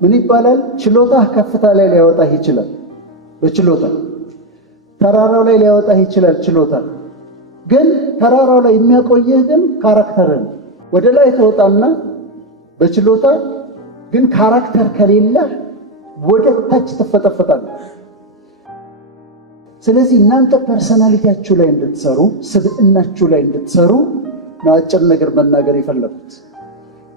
ምን ይባላል? ችሎታ ከፍታ ላይ ሊያወጣህ ይችላል። በችሎታ ተራራው ላይ ሊያወጣህ ይችላል። ችሎታ ግን ተራራው ላይ የሚያቆየህ ግን ካራክተር ነው። ወደ ላይ ተወጣና በችሎታ ግን ካራክተር ከሌለ ወደ ታች ተፈጠፈጣለህ። ስለዚህ እናንተ ፐርሰናሊቲያችሁ ላይ እንድትሰሩ፣ ስብዕናችሁ ላይ እንድትሰሩ ነው አጭር ነገር መናገር የፈለኩት።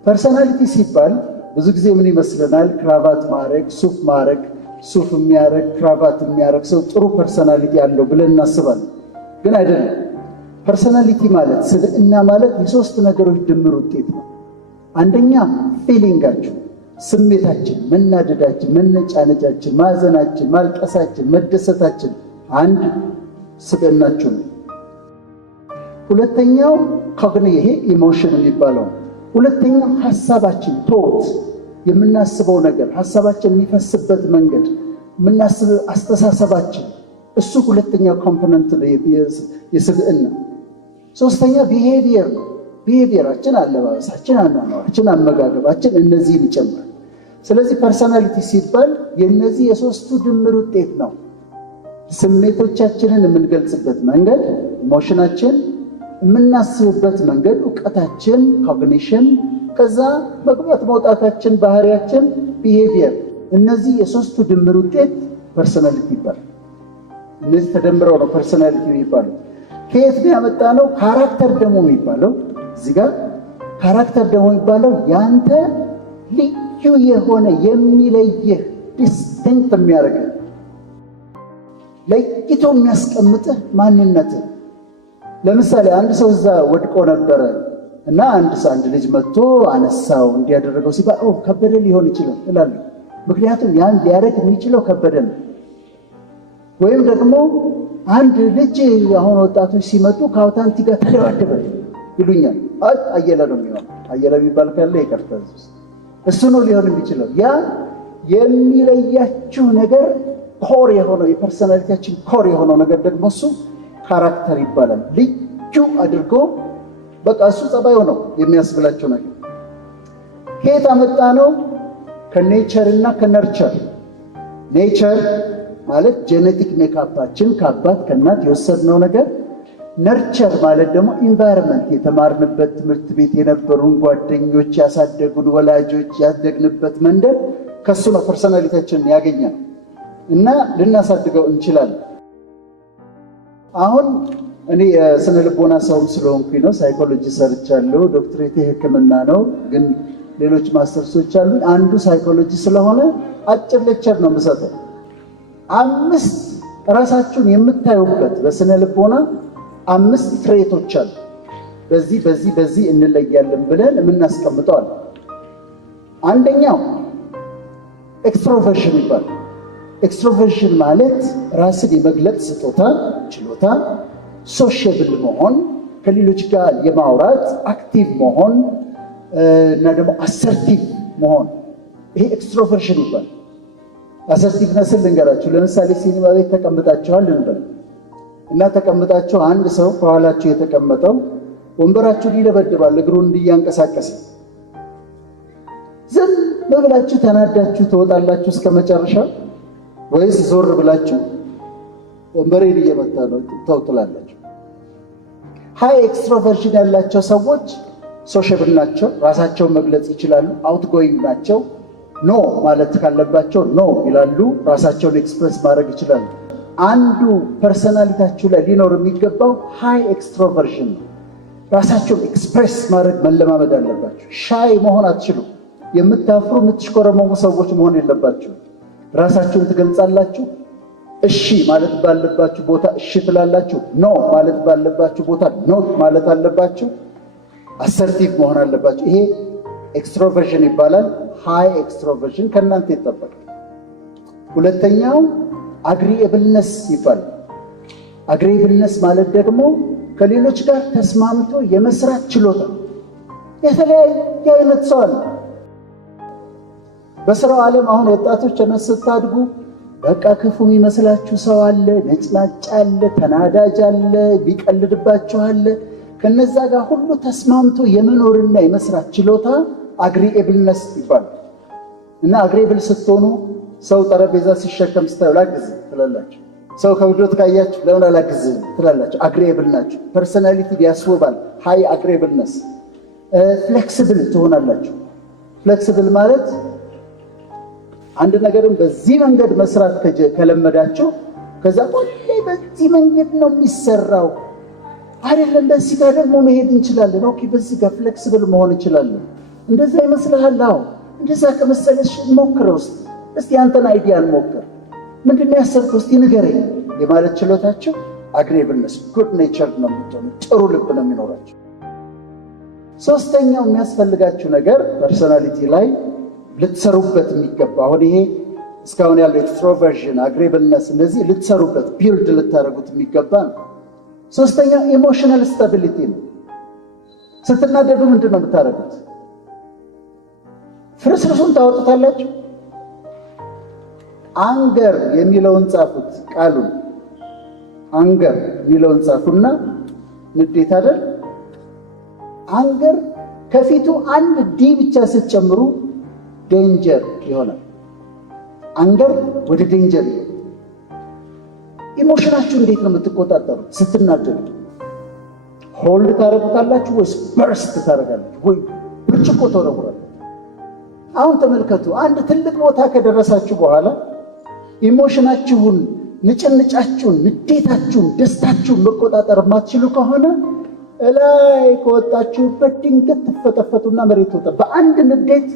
ፐርሰናሊቲ ሲባል ብዙ ጊዜ ምን ይመስለናል? ክራቫት ማረግ፣ ሱፍ ማረግ፣ ሱፍ የሚያረግ ክራቫት የሚያረግ ሰው ጥሩ ፐርሰናሊቲ አለው ብለን እናስባለን። ግን አይደለም። ፐርሰናሊቲ ማለት ስብዕና ማለት የሶስት ነገሮች ድምር ውጤት ነው። አንደኛ ፊሊንጋችሁ፣ ስሜታችን፣ መናደዳችን፣ መነጫነጫችን፣ ማዘናችን፣ ማልቀሳችን፣ መደሰታችን አንድ ስብዕናችሁ ነው። ሁለተኛው ይሄ ኢሞሽን የሚባለው። ሁለተኛው ሐሳባችን፣ ቶት የምናስበው ነገር፣ ሐሳባችን የሚፈስበት መንገድ፣ የምናስበው አስተሳሰባችን፣ እሱ ሁለተኛው ኮምፖነንት ነው የስብዕና። ሶስተኛ ቢሄቪየር ነው። ቢሄቪየራችን፣ አለባበሳችን፣ አኗኗራችን፣ አመጋገባችን እነዚህን ይጨምራል። ስለዚህ ፐርሰናሊቲ ሲባል የነዚህ የሶስቱ ድምር ውጤት ነው። ስሜቶቻችንን የምንገልጽበት መንገድ ኢሞሽናችን፣ የምናስብበት መንገድ እውቀታችን ኮግኒሽን፣ ከዛ መግባት መውጣታችን ባህሪያችን ቢሄቪየር። እነዚህ የሶስቱ ድምር ውጤት ፐርሰናሊቲ ይባላል። እነዚህ ተደምረው ነው ፐርሰናሊቲ የሚባለው። ከየት ያመጣ ነው? ካራክተር ደግሞ የሚባለው እዚህ ጋር ካራክተር ደግሞ የሚባለው ያንተ ልዩ የሆነ የሚለየህ ዲስቲንክት የሚያደርግህ ለይቶ የሚያስቀምጥህ ማንነትህ። ለምሳሌ አንድ ሰው እዛ ወድቆ ነበረ እና አንድ ልጅ መጥቶ አነሳው እንዲያደረገው ሲባል ከበደ ሊሆን ይችላል እላለሁ። ምክንያቱም ያን ሊያደርግ የሚችለው ከበደ ነው። ወይም ደግሞ አንድ ልጅ አሁን ወጣቶች ሲመጡ ከአውታንቲ ጋር ተደባደበ ይሉኛል። አየለ ነው የሚሆነው። አየለ የሚባል ካለ ይቀርታ እሱ ነው ሊሆን የሚችለው። ያ የሚለያችሁ ነገር ኮር የሆነው የፐርሰናሊቲያችን ኮር የሆነው ነገር ደግሞ እሱ ካራክተር ይባላል። ልዩ አድርጎ በቃ እሱ ጸባዩ ነው የሚያስብላቸው ነገር። ከየት አመጣ ነው? ከኔቸር እና ከነርቸር። ኔቸር ማለት ጄኔቲክ ሜካፓችን ከአባት ከእናት የወሰድነው ነገር። ነርቸር ማለት ደግሞ ኢንቫይሮንመንት፣ የተማርንበት ትምህርት ቤት የነበሩን ጓደኞች፣ ያሳደጉን ወላጆች፣ ያደግንበት መንደር፣ ከሱ ነው ፐርሰናሊቲያችንን ያገኛል እና ልናሳድገው እንችላለን። አሁን እኔ የስነ ልቦና ሰውም ስለሆንኩኝ ነው ሳይኮሎጂ ሰርቻለሁ። ዶክትሬቴ ሕክምና ነው፣ ግን ሌሎች ማስተርሶች አሉ። አንዱ ሳይኮሎጂ ስለሆነ አጭር ሌክቸር ነው የምሰጠው። 5 ራሳችሁን የምታዩበት በስነ ልቦና 5 ትሬቶች አሉ። በዚህ እንለያለን ብለን የምናስቀምጠዋል። አንደኛው ኤክስትሮቨርሽን ይባላል። ኤክስትሮቨርሽን ማለት ራስን የመግለጽ ስጦታ፣ ችሎታ፣ ሶሻብል መሆን፣ ከሌሎች ጋር የማውራት አክቲቭ መሆን እና ደግሞ አሰርቲቭ መሆን፣ ይሄ ኤክስትሮቨርሽን ይባላል። አሰርቲቭነስን ልንገራችሁ። ለምሳሌ ሲኒማ ቤት ተቀምጣችኋል እንበል እና ተቀምጣችሁ አንድ ሰው ከኋላችሁ የተቀመጠው ወንበራችሁን ይደበድባል እግሩን እንዲያንቀሳቀስ። ዝም ብላችሁ ተናዳችሁ ትወጣላችሁ እስከ መጨረሻ ወይስ ዞር ብላችሁ ወንበሬን እየመታ ነው ትላላችሁ? ሃይ ኤክስትሮቨርሽን ያላቸው ሰዎች ሶሻብል ናቸው፣ ራሳቸውን መግለጽ ይችላሉ፣ አውትጎይንግ ናቸው። ኖ ማለት ካለባቸው ኖ ይላሉ፣ ራሳቸውን ኤክስፕረስ ማድረግ ይችላሉ። አንዱ ፐርሰናሊቲያችሁ ላይ ሊኖር የሚገባው ሃይ ኤክስትሮቨርሽን ነው። ራሳቸውን ኤክስፕሬስ ማድረግ መለማመድ አለባችሁ። ሻይ መሆን አትችሉም። የምታፍሩ የምትሽኮረመሙ ሰዎች መሆን የለባችሁ። ራሳችሁን ትገልጻላችሁ። እሺ ማለት ባለባችሁ ቦታ እሺ ትላላችሁ። ኖ ማለት ባለባችሁ ቦታ ኖ ማለት አለባችሁ። አሰርቲቭ መሆን አለባችሁ። ይሄ ኤክስትሮቨርሽን ይባላል። ሃይ ኤክስትሮቨርሽን ከእናንተ ይጠበቃል። ሁለተኛው አግሪኤብልነስ ይባላል። አግሪኤብልነስ ማለት ደግሞ ከሌሎች ጋር ተስማምቶ የመስራት ችሎታ። የተለያየ አይነት ሰው አለ በስራው ዓለም። አሁን ወጣቶች ስታድጉ በቃ ክፉ የሚመስላችሁ ሰው አለ፣ ነጭናጭ አለ፣ ተናዳጅ አለ፣ ቢቀልድባችሁ አለ። ከነዛ ጋር ሁሉ ተስማምቶ የመኖርና የመስራት ችሎታ አግሪኤብልነስ ይባላል። እና አግሬብል ስትሆኑ ሰው ጠረጴዛ ሲሸከም ስታዩ ላግዝ ትላላችሁ። ሰው ከብዶት ካያችሁ ለምን አላግዝ ትላላችሁ። አግሬብል ናችሁ። ፐርሰናሊቲ ያስወባል። ሃይ አግሬብልነስ። ፍሌክሲብል ትሆናላችሁ። ፍሌክሲብል ማለት አንድ ነገርን በዚህ መንገድ መስራት ከለመዳችሁ ከዛ ሁሌ በዚህ መንገድ ነው የሚሰራው አይደለም፣ በዚህ ጋር ደግሞ መሄድ እንችላለን። ኦኬ በዚህ ጋር ፍሌክሲብል መሆን እንችላለን። እንደዛ ይመስልሃል? አዎ እንደዛ ከመሰለሽ ሞክረው እስቲ አንተን አይዲያን ሞክር። ምንድነው ያሰብከው? እስቲ ንገረኝ የማለት ችሎታችሁ አግሬብልነስ፣ ጉድ ኔቸር ነው የምትሆኑ። ጥሩ ልብ ነው የሚኖራችሁ። ሶስተኛው የሚያስፈልጋችሁ ነገር ፐርሶናሊቲ ላይ ልትሰሩበት የሚገባ አሁን ይሄ እስካሁን ያለው ኤክስትሮቨርዥን፣ አግሬብልነስ እነዚህ ልትሰሩበት ቢልድ ልታደርጉት የሚገባ ነው። ሶስተኛው ኢሞሽናል ስታቢሊቲ ነው። ስትናደዱ ምንድን ነው የምታደርጉት? ፍርስርሱን ታወጡታላችሁ። አንገር የሚለውን ጻፉት። ቃሉን አንገር የሚለውን ጻፉና ንዴት አይደል? አንገር ከፊቱ አንድ ዲ ብቻ ስትጨምሩ ዴንጀር ይሆናል። አንገር ወደ ዴንጀር ይሆናል። ኢሞሽናችሁ እንዴት ነው የምትቆጣጠሩት? ስትናደዱ ሆልድ ታደርጉታላችሁ ወይስ በርስት ታደርጋላችሁ ወይ ብርጭቆ ተወረውራላችሁ? አሁን ተመልከቱ። አንድ ትልቅ ቦታ ከደረሳችሁ በኋላ ኢሞሽናችሁን፣ ንጭንጫችሁን፣ ንዴታችሁን፣ ደስታችሁን መቆጣጠር የማትችሉ ከሆነ እላይ ከወጣችሁበት ድንገት ትፈጠፈጡና መሬት ወጣ በአንድ ንዴት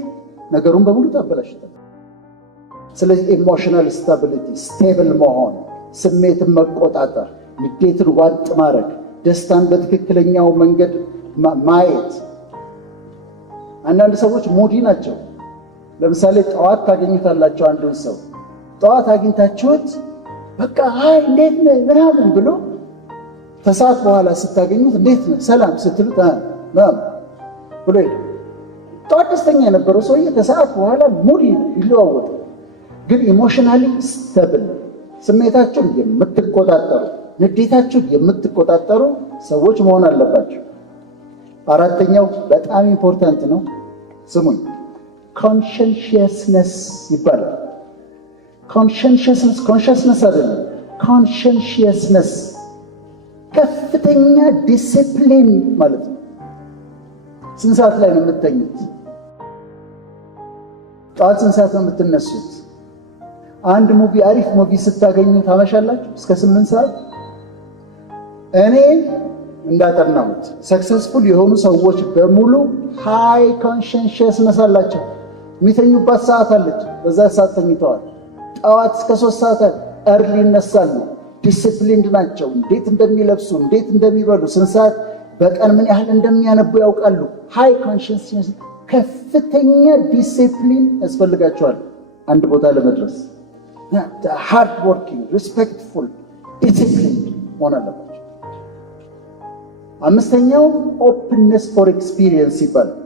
ነገሩን በሙሉ ታበላሽታል። ስለዚህ ኢሞሽናል ስታቢሊቲ፣ ስቴብል መሆን፣ ስሜትን መቆጣጠር፣ ንዴትን ዋጥ ማድረግ፣ ደስታን በትክክለኛው መንገድ ማየት። አንዳንድ ሰዎች ሙዲ ናቸው። ለምሳሌ ጠዋት ታገኙታላችሁ። አንዱን ሰው ጠዋት አግኝታችሁት በቃ አይ እንዴት ነህ ምናምን ብሎ ከሰዓት በኋላ ስታገኙት እንዴት ነህ ሰላም ስትሉት ምናምን ብሎ ሄደ። ጠዋት ደስተኛ የነበረው ሰውዬ ከሰዓት በኋላ ሙዲ ይለዋወጣል። ግን ኢሞሽናሊ ስተብል፣ ስሜታችሁን የምትቆጣጠሩ፣ ንዴታችሁን የምትቆጣጠሩ ሰዎች መሆን አለባቸው። አራተኛው በጣም ኢምፖርታንት ነው። ስሙኝ፣ ኮንሸንሽየስነስ ይባላል። ኮንሸንሽየስነስ አይደለም፣ ኮንሸንሽየስነስ ከፍተኛ ዲሲፕሊን ማለት ነው። ስንት ሰዓት ላይ ነው የምትተኙት? ጠዋት ስንት ሰዓት ነው የምትነሱት? አንድ ሙቪ፣ አሪፍ ሙቪ ስታገኙ ታመሻላችሁ እስከ 8 ሰዓት። እኔ እንዳጠናሁት ሰክሰስፉል የሆኑ ሰዎች በሙሉ ሃይ ኮንሸንሽየስነስ አላቸው። የሚተኙባት ሰዓት አለች፣ በዛ ሰዓት ተኝተዋል። ጠዋት እስከ 3 ሰዓት እርሊ ይነሳሉ። ዲሲፕሊንድ ናቸው። እንዴት እንደሚለብሱ፣ እንዴት እንደሚበሉ፣ ስንት ሰዓት በቀን ምን ያህል እንደሚያነቡ ያውቃሉ። ሃይ ኮንሸንሽየስ፣ ከፍተኛ ዲሲፕሊን ያስፈልጋቸዋል አንድ ቦታ ለመድረስ። ሃርድ ወርኪንግ፣ ሪስፔክትፉል፣ ዲሲፕሊንድ መሆን አለባቸው። አምስተኛው ኦፕንነስ ፎር ኤክስፒሪየንስ ይባላል።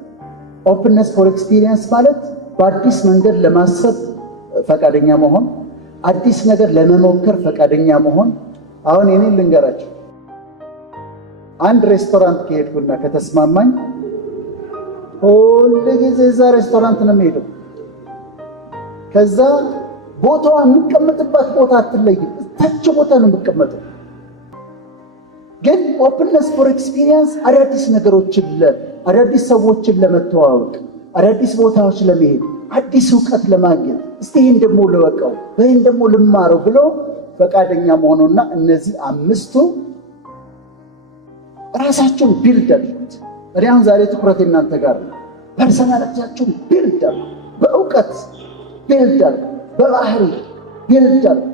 ኦፕንነስ ፎር ኤክስፒሪየንስ ማለት በአዲስ መንገድ ለማሰብ ፈቃደኛ መሆን፣ አዲስ ነገር ለመሞከር ፈቃደኛ መሆን። አሁን እኔን ልንገራቸው፣ አንድ ሬስቶራንት ከሄድኩና ከተስማማኝ ሁል ጊዜ እዛ ሬስቶራንት ነው የምሄደው። ከዛ ቦታዋ የምቀመጥባት ቦታ አትለይም፣ እታች ቦታ ነው የምቀመጠው። ግን ኦፕንነስ ፎር ኤክስፒሪየንስ አዳዲስ ነገሮችን አዳዲስ ሰዎችን ለመተዋወቅ፣ አዳዲስ ቦታዎች ለመሄድ፣ አዲስ እውቀት ለማግኘት፣ እስቲ ይህን ደግሞ ልወቀው፣ ይህን ደግሞ ልማረው ብሎ ፈቃደኛ መሆኑና እነዚህ አምስቱ ራሳችሁን ቢልድ አድርጉት። እኔ አሁን ዛሬ ትኩረት እናንተ ጋር ነው። ፐርሰናሊቲያችሁን ቢልድ አድርጉ፣ በእውቀት ቢልድ አድርጉ፣ በባህሪ ቢልድ አድርጉ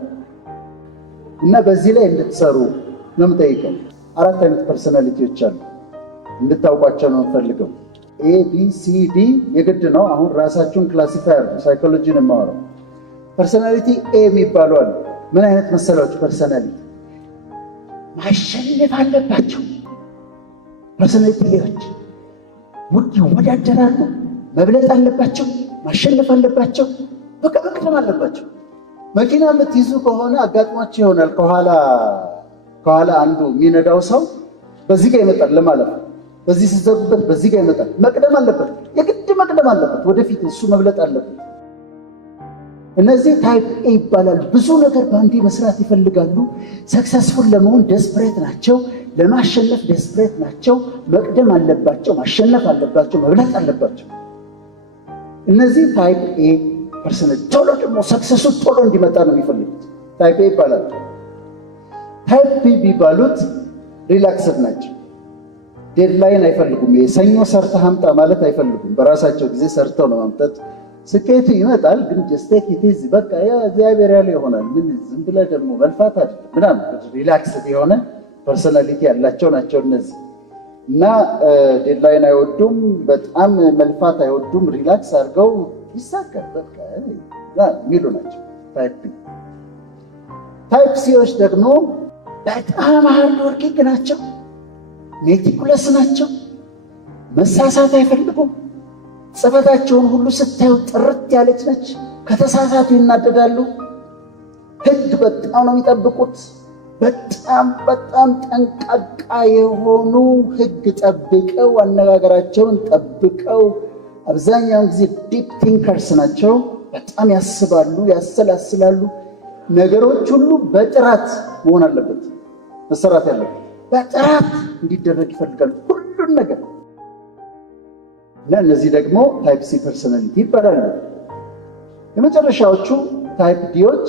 እና በዚህ ላይ እንድትሰሩ ነው የምጠይቀው። 4 አይነት ፐርሰናሊቲዎች አሉ፣ እንድታውቋቸው ነው የምፈልገው። ኤ ቢ ሲ ዲ የግድ ነው። አሁን ራሳችሁን ክላሲፋይ አድርጉ። ሳይኮሎጂን የማወራው ፐርሰናሊቲ ኤ የሚባሉ አሉ። ምን አይነት መሰላችሁ? ፐርሰናሊቲ ማሸነፍ አለባቸው። ፐርሰናሊቲ ኤዎች ይወዳደራሉ፣ መብለጥ አለባቸው፣ ማሸነፍ አለባቸው፣ በቃ መቅደም አለባቸው። መኪና የምትይዙ ከሆነ አጋጥሟቸው ይሆናል። ከኋላ አንዱ የሚነዳው ሰው በዚህ ጋር ይመጣል ለማለት ነው። በዚህ ሲዘጉበት በዚህ ጋር ይመጣል። መቅደም አለበት፣ የግድ መቅደም አለበት። ወደፊት እሱ መብለጥ አለበት። እነዚህ ታይፕ ኤ ይባላል። ብዙ ነገር በአንዴ መስራት ይፈልጋሉ። ሰክሰስፉል ለመሆን ደስፕሬት ናቸው። ለማሸነፍ ደስፕሬት ናቸው። መቅደም አለባቸው፣ ማሸነፍ አለባቸው፣ መብለጥ አለባቸው። እነዚህ ታይፕ ኤ ፐርሰናል ቶሎ ደግሞ ሰክሰሱ ቶሎ እንዲመጣ ነው የሚፈልጉት። ታይፕ ኤ ይባላል። ታይፕ ቢ ቢባሉት ሪላክስድ ናቸው። ዴድላይን አይፈልጉም። የሰኞ ሰርተህ አምጣ ማለት አይፈልጉም። በራሳቸው ጊዜ ሰርተው ነው ማምጣት። ስኬቱ ይመጣል፣ ግን ጀስቴክ ኢዝ በቃ እግዚአብሔር ያለ ይሆናል። ምን ዝም ብለህ ደግሞ መልፋት አይደለም ምናምን። ሪላክስድ የሆነ ፐርሰናሊቲ ያላቸው ናቸው እነዚህ እና ዴድላይን አይወዱም፣ በጣም መልፋት አይወዱም። ሪላክስ አድርገው ይሳካል በቃ የሚሉ ናቸው ታይፕ ቢ። ታይፕ ሲዎች ደግሞ በጣም ሃርድ ወርኪንግ ናቸው፣ ሜቲኩለስ ናቸው፣ መሳሳት አይፈልጉም። ጽፈታቸውን ሁሉ ስታዩ ጥርት ያለች ነች። ከተሳሳቱ ይናደዳሉ። ህግ በጣም ነው የሚጠብቁት። በጣም ጠንቃቃ የሆኑ ህግ ጠብቀው አነጋገራቸውን ጠብቀው አብዛኛውን ጊዜ ዲፕ ቲንከርስ ናቸው። በጣም ያስባሉ፣ ያሰላስላሉ። ነገሮች ሁሉ በጥራት መሆን አለበት መሰራት ያለበት በጥራት እንዲደረግ ይፈልጋሉ ሁሉን ነገር እና እነዚህ ደግሞ ታይፕ ሲ ፐርሰናሊቲ ይባላሉ። የመጨረሻዎቹ ታይፕ ዲዎች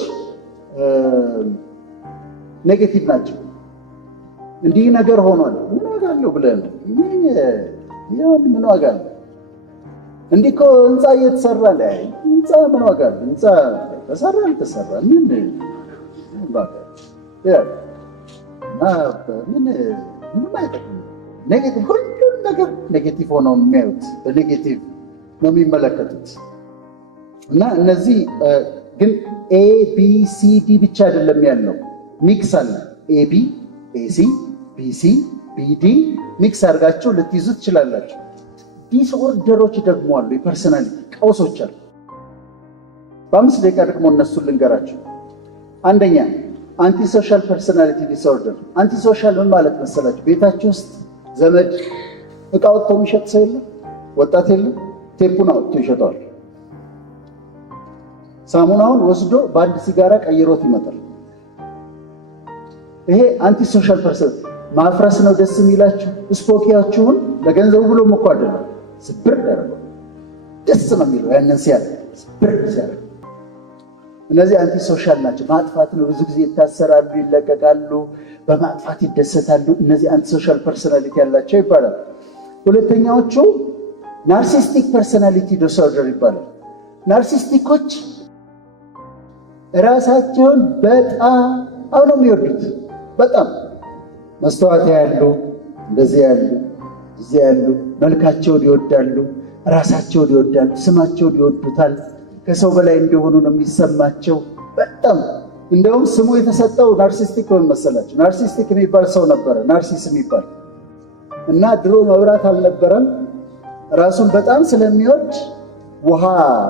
ኔጌቲቭ ናቸው። እንዲህ ነገር ሆኗል ምን ዋጋ አለው ብለህ ነው ምን ዋጋ አለው? እንዲህ እኮ ህንፃ እየተሰራ ላይ ህንፃ ምን ዋጋ አለው? ህንፃ ተሰራ አልተሰራ ምን ዋጋ ምንም አይጠቅም። ኔጌቲቭ ሁሉም ነገር ኔጌቲቭ ሆነው የሚያዩት በኔጌቲቭ ነው የሚመለከቱት። እና እነዚህ ግን ኤ ቢ ሲ ዲ ብቻ አይደለም ያለው ሚክስ አለ። ኤቢ ኤሲ ቢሲ ቢዲ ሚክስ አድርጋችሁ ልትይዙ ትችላላችሁ። ዲስኦርደሮች ደግሞ አሉ፣ የፐርሰናሊቲ ቀውሶች አሉ። በ5 ደቂቃ ደግሞ እነሱን ልንገራችሁ። አንደኛ አንቲ ሶሻል ፐርሰናሊቲ ዲስኦርደር። አንቲ ሶሻል ምን ማለት መሰላችሁ? ቤታችሁ ውስጥ ዘመድ እቃ ወጥቶ የሚሸጥ ሰው የለም፣ ወጣት የለም፣ ቴፑን አውጥቶ ይሸጠዋል። ሳሙናውን ወስዶ በአንድ ሲጋራ ቀይሮት ይመጣል። ይሄ አንቲ ሶሻል ፐርሰናሊቲ ማፍረስ ነው ደስ የሚላችሁ። ስፖኪያችሁን ለገንዘቡ ብሎ እኮ አይደለም፣ ስብር ያደርገው ደስ ነው የሚለው ያንን ሲያደርግ ስብር ሲያደርግ። እነዚህ አንቲ ሶሻል ናቸው። ማጥፋት ነው፣ ብዙ ጊዜ ይታሰራሉ፣ ይለቀቃሉ፣ በማጥፋት ይደሰታሉ። እነዚህ አንቲ ሶሻል ፐርሰናሊቲ ያላቸው ይባላል። ሁለተኛዎቹ ናርሲስቲክ ፐርሰናሊቲ ዲስኦርደር ይባላል። ናርሲስቲኮች ራሳቸውን በጣም ነው የሚወዱት። በጣም መስተዋት ያሉ እንደዚህ ያሉ እዚህ ያሉ መልካቸውን ይወዳሉ፣ ራሳቸውን ይወዳሉ፣ ስማቸውን ይወዱታል። ከሰው በላይ እንደሆኑ ነው የሚሰማቸው። በጣም እንደውም ስሙ የተሰጠው ናርሲስቲክ ሆን መሰላቸው። ናርሲስቲክ የሚባል ሰው ነበረ፣ ናርሲስ የሚባል እና ድሮ መብራት አልነበረም። ራሱን በጣም ስለሚወድ ውሃ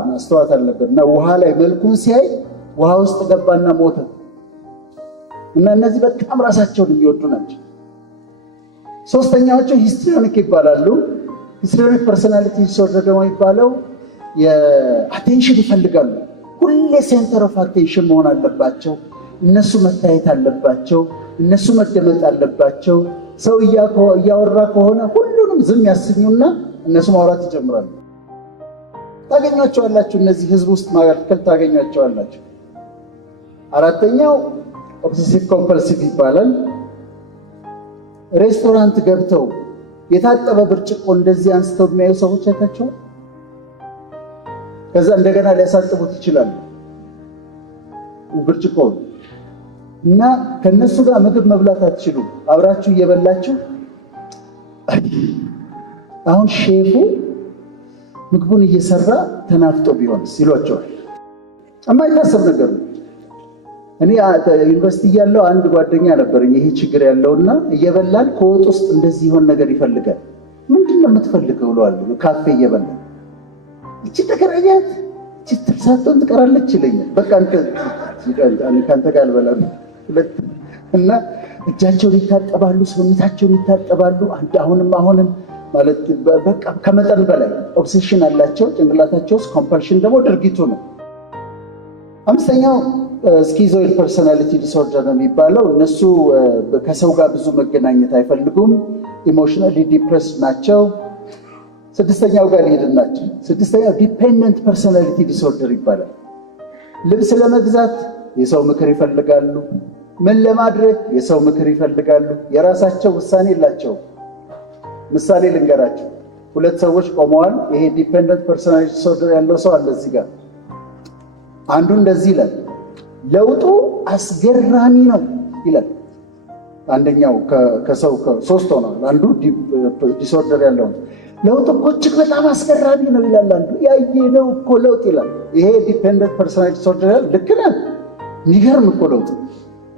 ማስተዋት አልነበር እና ውሃ ላይ መልኩን ሲያይ ውሃ ውስጥ ገባና ሞተ። እና እነዚህ በጣም ራሳቸውን የሚወዱ ናቸው። ሶስተኛዎቹ ሂስትሪዮኒክ ይባላሉ። ሂስትሪዮኒክ ፐርሰናሊቲ ዲስኦርደር ደግሞ የሚባለው የአቴንሽን ይፈልጋሉ። ሁሌ ሴንተር ኦፍ አቴንሽን መሆን አለባቸው። እነሱ መታየት አለባቸው። እነሱ መደመጥ አለባቸው። ሰው እያወራ ከሆነ ሁሉንም ዝም ያስኙና እነሱ ማውራት ይጀምራሉ። ታገኟቸዋላችሁ። እነዚህ ህዝብ ውስጥ መካከል ታገኟቸዋላችሁ። አራተኛው ኦብሰሲቭ ኮምፐልሲቭ ይባላል። ሬስቶራንት ገብተው የታጠበ ብርጭቆ እንደዚህ አንስተው የሚያዩ ሰዎች አይታችኋል? ከዛ እንደገና ሊያሳጥቡት ይችላሉ ብርጭቆውን እና ከነሱ ጋር ምግብ መብላት አትችሉም። አብራችሁ እየበላችሁ አሁን ሼፉ ምግቡን እየሰራ ተናፍጦ ቢሆንስ ይሏቸዋል። የማይታሰብ ነገር ነው። እኔ ዩኒቨርሲቲ እያለሁ አንድ ጓደኛ ነበረኝ ይሄ ችግር ያለውና እየበላን ከወጥ ውስጥ እንደዚህ ይሆን ነገር ይፈልጋል። ምንድን ነው የምትፈልገው እለዋለሁ። ካፌ እየበላን እቺ ተከራያት እቺ ተሳቶን ትቀራለች ይለኛል። በቃ አንተ ጋር አልበላም እና እጃቸውን ይታጠባሉ፣ ሰውነታቸውን ይታጠባሉ። አሁንም ማለት በቃ ከመጠን በላይ ኦብሴሽን አላቸው ጭንቅላታቸው ውስጥ። ኮምፐልሽን ደግሞ ድርጊቱ ነው። አምስተኛው ስኪዞይድ ፐርሶናሊቲ ዲስኦርደር ነው የሚባለው። እነሱ ከሰው ጋር ብዙ መገናኘት አይፈልጉም፣ ኢሞሽናሊ ዲፕሬስድ ናቸው። ስድስተኛው ጋር ሊሄድናቸው። ስድስተኛው ዲፔንደንት ፐርሶናሊቲ ዲስኦርደር ይባላል። ልብስ ለመግዛት የሰው ምክር ይፈልጋሉ። ምን ለማድረግ የሰው ምክር ይፈልጋሉ። የራሳቸው ውሳኔ የላቸውም። ምሳሌ ልንገራቸው። ሁለት ሰዎች ቆመዋል። ይሄ ዲፔንደንት ፐርሶናሊቲ ዲስኦርደር ያለው ሰው አለ እዚህ ጋር። አንዱ እንደዚህ ይላል፣ ለውጡ አስገራሚ ነው ይላል። አንደኛው ከሰው ሶስት ሆኗል። አንዱ ዲስኦርደር ያለው ለውጥ እኮ እጅግ በጣም አስገራሚ ነው ይላል። አንዱ ያየነው እኮ ለውጥ ይላል። ይሄ ዲፔንደንት ፐርሶናሊቲ ዲስኦርደር ያለው ልክ ነህ፣ የሚገርም እኮ ለውጥ፣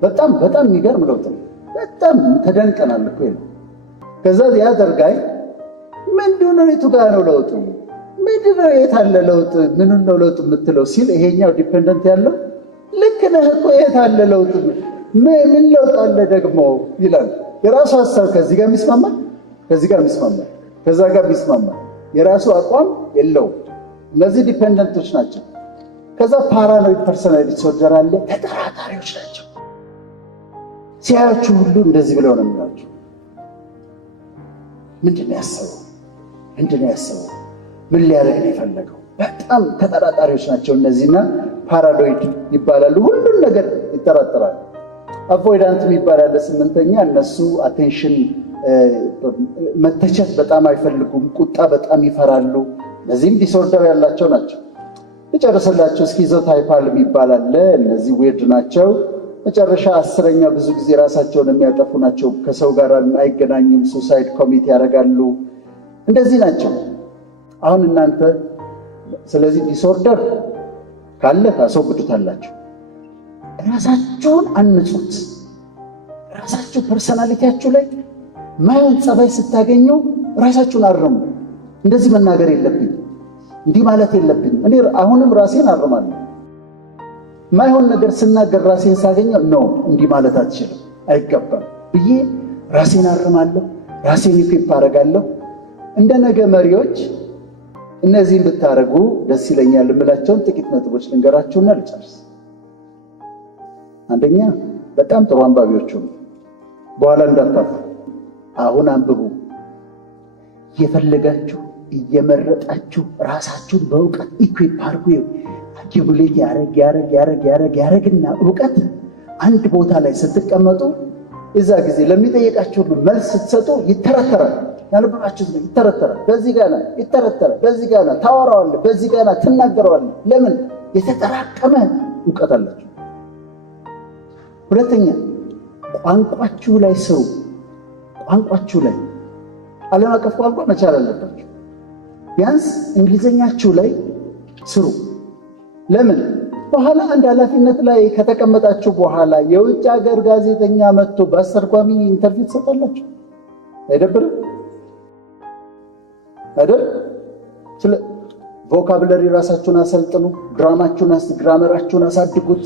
በጣም በጣም የሚገርም ለውጥ ነው፣ በጣም ተደንቀናል እኮ ይላል። ከዛ ያደርጋይ ምንድን ነው የቱ ጋር ነው ለውጡ? ምንድን ነው የት አለ ለውጥ? ምኑን ነው ለውጥ የምትለው ሲል ይሄኛው ዲፔንደንት ያለው ልክ ነህ እኮ የት አለ ለውጥ? ምን ለውጥ አለ ደግሞ ይላል። የራሱ ሀሳብ ከዚህ ጋር የሚስማማል፣ ከዚህ ጋር የሚስማማል፣ ከዛ ጋር የሚስማማል። የራሱ አቋም የለውም። እነዚህ ዲፔንደንቶች ናቸው። ከዛ ፓራኖይድ ፐርሶናሊቲ ዲስኦርደር አለ። ተጠራጣሪዎች ናቸው። ሲያያችሁ ሁሉ እንደዚህ ብለው ነው የሚላቸው። ምንድን ነው ያሰበው? ምንድን ነው ያሰበው? ምን ሊያደርግ ነው የፈለገው? በጣም ተጠራጣሪዎች ናቸው እነዚህና ፓራኖይድ ይባላሉ። ሁሉም ነገር ይጠራጠራሉ። አቮይዳንት የሚባል ያለ ስምንተኛ፣ እነሱ አቴንሽን መተቸት በጣም አይፈልጉም። ቁጣ በጣም ይፈራሉ። እነዚህም ዲስኦርደር ያላቸው ናቸው። የጨረሰላቸው ስኪዞታይፓል የሚባል አለ። እነዚህ ዌርድ ናቸው። መጨረሻ አስረኛ ብዙ ጊዜ ራሳቸውን የሚያጠፉ ናቸው። ከሰው ጋር አይገናኙም። ሱሳይድ ኮሚት ያደርጋሉ። እንደዚህ ናቸው። አሁን እናንተ ስለዚህ ዲስኦርደር ካለ ታስወግዱታላችሁ። ራሳችሁን አንጹት። ራሳችሁ ፐርሰናሊቲያችሁ ላይ ማየውን ጸባይ ስታገኙ ራሳችሁን አርሙ። እንደዚህ መናገር የለብኝ፣ እንዲህ ማለት የለብኝ። እኔ አሁንም ራሴን አርማለሁ። ማይሆን ነገር ስናገር ራሴን ሳገኘው ነው እንዲህ ማለት አትችልም፣ አይገባም ብዬ ራሴን አርማለሁ። ራሴን ኢኩዊፕ አደርጋለሁ። እንደ ነገ መሪዎች እነዚህን ብታደርጉ ደስ ይለኛል የምላቸውን ጥቂት ነጥቦች ልንገራችሁና ልጨርስ። አንደኛ በጣም ጥሩ አንባቢዎች ሁኑ። በኋላ እንዳታፉ። አሁን አንብቡ። እየፈለጋችሁ እየመረጣችሁ ራሳችሁን በእውቀት ኢኩዊፕ አድርጉ። አኪሙሌት ያረግና እውቀት አንድ ቦታ ላይ ስትቀመጡ እዛ ጊዜ ለሚጠየቃችሁ ሁሉ መልስ ስትሰጡ ይተረተራል። ያነበባችሁት ነው ይተረተራል። በዚህ ጋር ይተረተራል። በዚህ ጋር ታወራዋለህ፣ በዚህ ጋር ትናገረዋለህ። ለምን? የተጠራቀመ እውቀት አላችሁ። ሁለተኛ ቋንቋችሁ ላይ ስሩ። ቋንቋችሁ ላይ ዓለም አቀፍ ቋንቋ መቻል አለባችሁ። ቢያንስ እንግሊዘኛችሁ ላይ ስሩ። ለምን? በኋላ አንድ ኃላፊነት ላይ ከተቀመጣችሁ በኋላ የውጭ ሀገር ጋዜጠኛ መጥቶ በአስተርጓሚ ኢንተርቪው ትሰጣላችሁ። አይደብርም? አይደል? ስለ ቮካብለሪ ራሳችሁን አሰልጥኑ። ግራመራችሁን አሳድጉት።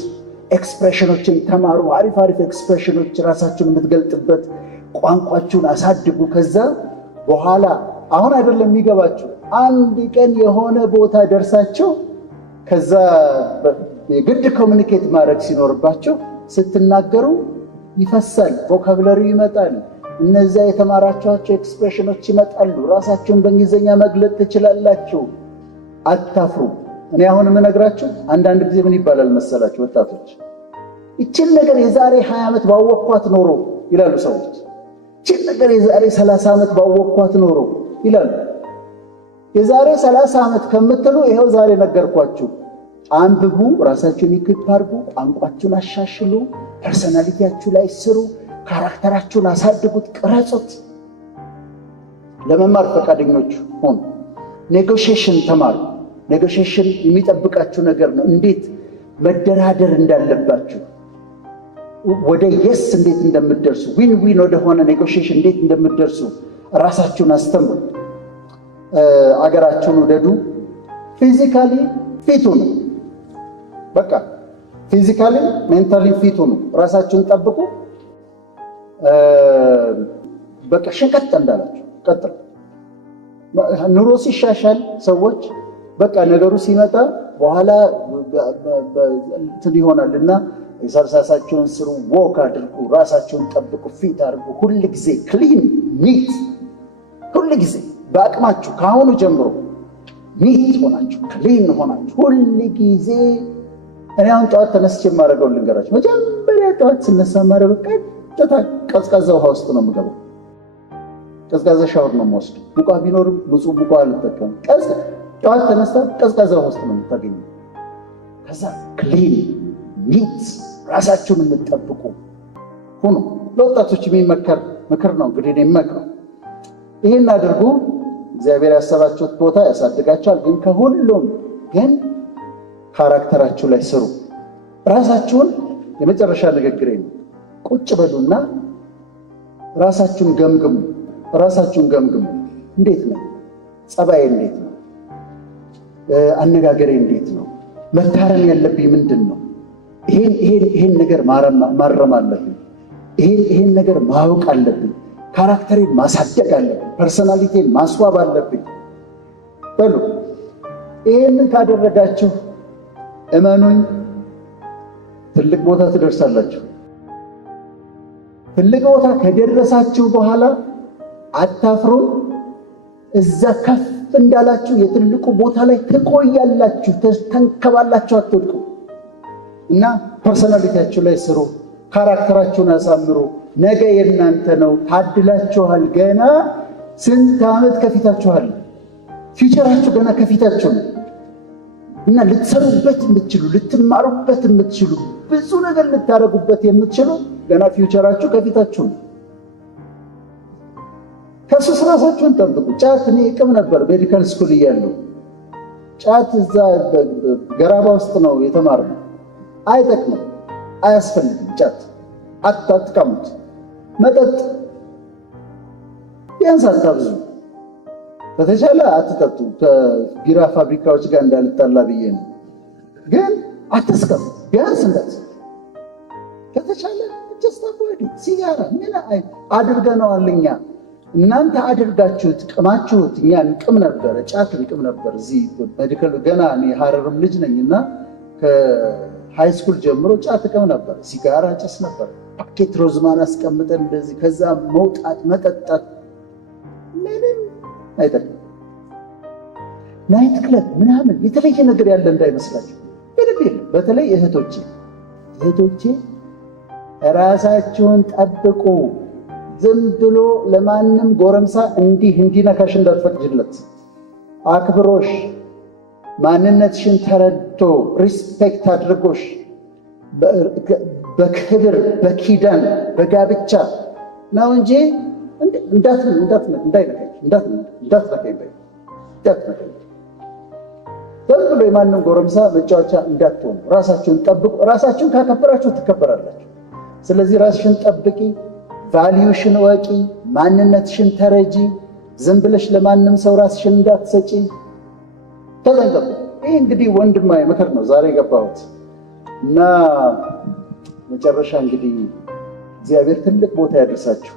ኤክስፕሬሽኖችን ተማሩ። አሪፍ ኤክስፕሬሽኖች ራሳችሁን የምትገልጥበት ቋንቋችሁን አሳድጉ። ከዛ በኋላ አሁን አይደለም የሚገባችሁ፣ አንድ ቀን የሆነ ቦታ ደርሳችሁ ከዛ የግድ ኮሚኒኬት ማድረግ ሲኖርባቸው ስትናገሩ ይፈሳል፣ ቮካብለሪው ይመጣል፣ እነዚያ የተማራችኋቸው ኤክስፕሬሽኖች ይመጣሉ። ራሳችሁን በእንግሊዝኛ መግለጥ ትችላላችሁ። አታፍሩ። እኔ አሁን የምነግራችሁ አንዳንድ ጊዜ ምን ይባላል መሰላችሁ ወጣቶች፣ ይችን ነገር የዛሬ 20 ዓመት ባወቅኳት ኖሮ ይላሉ ሰዎች። ይችን ነገር የዛሬ 30 ዓመት ባወቅኳት ኖሮ ይላሉ። የዛሬ 30 ዓመት ከምትሉ ይኸው ዛሬ ነገርኳችሁ። አንብቡ፣ ራሳችሁን ኢኩዊፕ አድርጉ፣ ቋንቋችሁን አሻሽሉ፣ ፐርሰናሊቲያችሁ ላይ ስሩ፣ ካራክተራችሁን አሳድጉት፣ ቅረጹት። ለመማር ፈቃደኞች ሆኑ። ኔጎሽዬሽን ተማሩ። ኔጎሽዬሽን የሚጠብቃችሁ ነገር ነው። እንዴት መደራደር እንዳለባችሁ፣ ወደ የስ እንዴት እንደምትደርሱ፣ ዊን ዊን ወደሆነ ኔጎሽዬሽን እንዴት እንደምትደርሱ ራሳችሁን አስተምሩ። አገራችሁን ውደዱ። ፊዚካሊ ፊት ሁኑ። በቃ ፊዚካሊ ሜንታሊ ፊት ሁኑ። ራሳችሁን ጠብቁ። በቃ ሸቀጥ እንዳላችሁ ቀጥሉ። ኑሮ ሲሻሻል ሰዎች በቃ ነገሩ ሲመጣ በኋላ እንትን ይሆናልና ኤክሰርሳይሳችሁን ስሩ፣ ወክ አድርጉ፣ ራሳችሁን ጠብቁ፣ ፊት አድርጉ። ሁል ጊዜ ክሊን ኒት፣ ሁል ጊዜ በአቅማችሁ ከአሁኑ ጀምሮ ኒት ሆናችሁ ክሊን ሆናችሁ ሁል ጊዜ። እኔ አሁን ጠዋት ተነስቼ የማደርገው ልንገራችሁ። መጀመሪያ ጠዋት ስነሳ የማደርገው ቀጥታ ቀዝቃዛ ውሃ ውስጥ ነው የምገባው። ቀዝቃዛ ሻወር ነው የምወስደው። ሙቋ ቢኖርም ብዙ ሙቋ አልጠቀምም። ጠዋት ተነስታ ቀዝቃዛ ውሃ ውስጥ ነው የምታገኘው። ከዛ ክሊን ኒት ራሳችሁን የምትጠብቁ ሁኑ። ለወጣቶች የሚመከር ምክር ነው እንግዲህ የሚመክረው። ይህን አድርጉ። እግዚአብሔር ያሰባችሁት ቦታ ያሳድጋችኋል። ግን ከሁሉም ግን ካራክተራችሁ ላይ ስሩ። ራሳችሁን የመጨረሻ ንግግሬ ነው። ቁጭ በሉና ራሳችሁን ገምግሙ። ራሳችሁን ገምግሙ። እንዴት ነው ጸባዬ? እንዴት ነው አነጋገሬ? እንዴት ነው መታረም ያለብኝ? ምንድን ነው? ይሄን ነገር ማረም አለብኝ። ይሄን ነገር ማወቅ አለብኝ። ካራክተሬን ማሳደግ አለብኝ። ፐርሰናሊቲን ማስዋብ አለብኝ በሉ። ይሄንን ካደረጋችሁ እመኑኝ ትልቅ ቦታ ትደርሳላችሁ። ትልቅ ቦታ ከደረሳችሁ በኋላ አታፍሩም። እዛ ከፍ እንዳላችሁ የትልቁ ቦታ ላይ ትቆያላችሁ። ተንከባላችሁ አትወድቁ። እና ፐርሰናሊቲያችሁ ላይ ስሩ። ካራክተራችሁን አሳምሩ። ነገ የእናንተ ነው። ታድላችኋል። ገና ስንት ዓመት ከፊታችኋል። ፊውቸራችሁ ገና ከፊታችሁ ነው እና ልትሰሩበት የምትችሉ ልትማሩበት የምትችሉ ብዙ ነገር ልታደርጉበት የምትችሉ ገና ፊውቸራችሁ ከፊታችሁ ነው። ከሱስ ራሳችሁን ጠብቁ። ጫት እኔ እቅም ነበር ሜዲካል ስኩል እያለሁ። ጫት እዛ ገራባ ውስጥ ነው የተማርነው። አይጠቅምም፣ አያስፈልግም። ጫት አትቃሙት። መጠጥ ቢያንስ አታብዙ። በተቻለ አትጠጡ። ከቢራ ፋብሪካዎች ጋር እንዳልጣላ ብዬ ነው። ግን አትስከም። ቢያንስ ከተቻለ ሲጋራ ምን አድርገነዋል እኛ። እናንተ አድርጋችሁት ቅማችሁት። እኛ እንቅም ነበረ፣ ጫት እንቅም ነበር። እዚህ ሜዲካል ገና እኔ ሀረርም ልጅ ነኝ እና ከሃይ ስኩል ጀምሮ ጫት እቅም ነበር። ሲጋራ ጨስ ነበር። ፓኬት ሮዝማን አስቀምጠን እንደዚህ፣ ከዛ መውጣት መጠጣት ምንም አይጠቅም። ናይት ክለብ ምናምን የተለየ ነገር ያለ እንዳይመስላችሁ ምንም የለም። በተለይ እህቶቼ ራሳችሁን ጠብቁ። ዝም ብሎ ለማንም ጎረምሳ እንዲነካሽ እንዳትፈቅጅለት። አክብሮሽ፣ ማንነትሽን ተረድቶ ሪስፔክት አድርጎሽ በክብር በኪዳን በጋብቻ ነው እንጂ እንዳትነካኝ። ዝም ብሎ የማንም ጎረምሳ መጫወቻ እንዳትሆኑ። ራሳችሁን ጠብቁ። ራሳችሁን ካከበራችሁ ትከበራላችሁ። ስለዚህ ራስሽን ጠብቂ፣ ቫልዩሽን ወቂ፣ ማንነትሽን ተረጂ። ዝም ብለሽ ለማንም ሰው ራስሽን እንዳትሰጪ ተጠንቀቁ። ይህ እንግዲህ ወንድማዊ ምክር ነው ዛሬ የገባሁት እና መጨረሻ እንግዲህ እግዚአብሔር ትልቅ ቦታ ያደርሳችሁ።